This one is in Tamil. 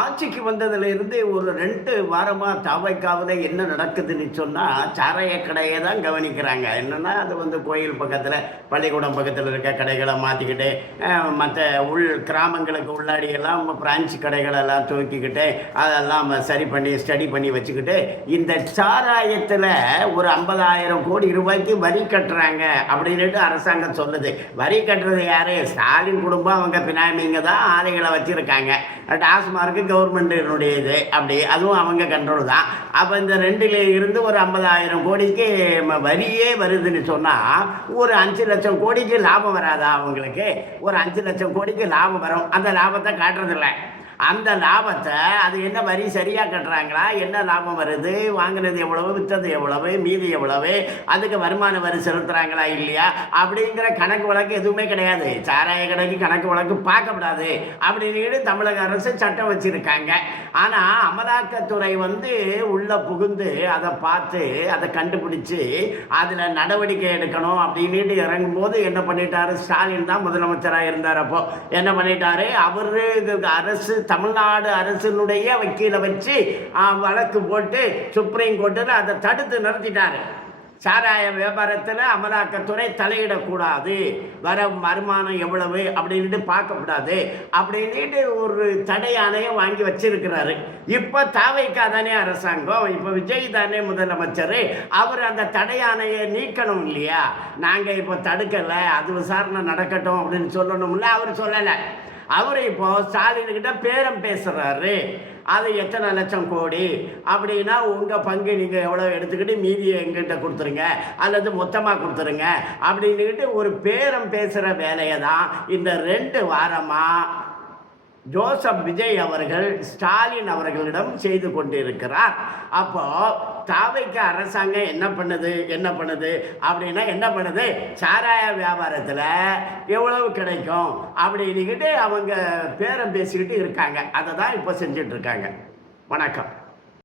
ஆட்சிக்கு வந்ததுலேருந்து ஒரு 2 வாரமா தாவைக்காவுல என்ன நடக்குதுன்னு சொன்னா, சாராய கடைய தான் கவனிக்கிறாங்க. என்னன்னா, அது கோயில் பக்கத்துல, பள்ளிக்கூடம் பக்கத்துல இருக்க கடைகள மாத்திக்கிட்டு, மத்த கிராமங்களுக்கு உள்ளாடி எல்லாம் பிரான்ச் கடைகளெல்லாம் துவக்கிக்கிட்டு, அதெல்லாம் சரி பண்ணி, ஸ்டடி பண்ணி வச்சுக்கிட்டு, இந்த சாராயத்துல ஒரு 50,000 கோடி ரூபாய்க்கு வரி கட்டுறாங்க அப்படின்னுட்டு அரசாங்கம் சொல்லுது. வரி கட்டுறது யாரு? ஸ்டாலின் குடும்பம், அவங்க பினாமிங்க தான் ஆலைகளை வச்சிருக்காங்க. டாஸ்மார்க் கவர்மெண்ட்டினுடைய இது அப்படி அதுவும் அவங்க கண்ட்ரோல் தான். அப்போ இந்த 2ல இருந்து ஒரு 50,000 கோடிக்கு வரியே வருதுன்னு சொன்னால், ஒரு 5 லட்சம் கோடிக்கு லாபம் வராதா அவங்களுக்கு? ஒரு 5 லட்சம் கோடிக்கு லாபம் வரும். அந்த லாபத்தை காட்டுறதில்லை. அந்த லாபத்தை அது என்ன வரி சரியாக கட்டுறாங்களா, என்ன லாபம் வருது, வாங்கினது எவ்வளவு, விற்றது எவ்வளவு, மீதி எவ்வளவு, அதுக்கு வருமான வரி செலுத்துகிறாங்களா இல்லையா அப்படிங்கிற கணக்கு வழக்கு எதுவுமே கிடையாது. சாராய கடைக்கு கணக்கு வழக்கு பார்க்கப்படாது அப்படின்னு தமிழக அரசு சட்டம் வச்சுருக்காங்க. ஆனால் அமலாக்கத்துறை உள்ளே புகுந்து அதை பார்த்து அதை கண்டுபிடிச்சி அதில் நடவடிக்கை எடுக்கணும் அப்படின்ட்டு இறங்கும்போது என்ன பண்ணிட்டாரு? ஸ்டாலின் தான் முதலமைச்சராக இருந்தார். அப்போ என்ன பண்ணிட்டாரு? அவரு அரசு, தமிழ்நாடு அரசினுடைய வக்கீலை வச்சு வழக்கு போட்டு சுப்ரீம் கோர்ட்டில் அதை தடுத்து நிறுத்திட்டாரு. சாராய வியாபாரத்தில் அமலாக்கத்துறை தலையிடக்கூடாது, வருமானம் எவ்வளவு அப்படின்ட்டு பார்க்கப்படாது அப்படின்ட்டு ஒரு தடை ஆணையம் வாங்கி வச்சிருக்கிறாரு. இப்போ தாவைக்கா தானே அரசாங்கம், இப்போ விஜய் தானே முதலமைச்சர். அவர் அந்த தடை ஆணையை நீக்கணும் இல்லையா? நாங்கள் இப்போ தடுக்கலை, அது விசாரணை நடக்கட்டும் அப்படின்னு சொல்லணும்ல. அவர் சொல்லலை. அவர் இப்போ ஸ்டாலின்கிட்ட பேரம் பேசுகிறாரு. அது எத்தனை லட்சம் கோடி அப்படின்னா உங்கள் பங்கு நீங்கள் எவ்வளோ எடுத்துக்கிட்டு மீதியை எங்கிட்ட கொடுத்துருங்க அல்லது மொத்தமாக கொடுத்துருங்க அப்படின்னுக்கிட்டு ஒரு பேரம் பேசுகிற வேலையை தான் இந்த 2 வாரமாக ஜோசப் விஜய் அவர்கள் ஸ்டாலின் அவர்களிடம் செய்து கொண்டிருக்கிறார். அப்போ தாவைக்கு அரசாங்கம் என்ன பண்ணுது அப்படின்னா, என்ன பண்ணுது? சாராய வியாபாரத்தில் எவ்வளவு கிடைக்கும் அப்படின்னுக்கிட்டு அவங்க பேரம் பேசிக்கிட்டு இருக்காங்க. அதை தான் இப்போ செஞ்சிட்ருக்காங்க. வணக்கம்.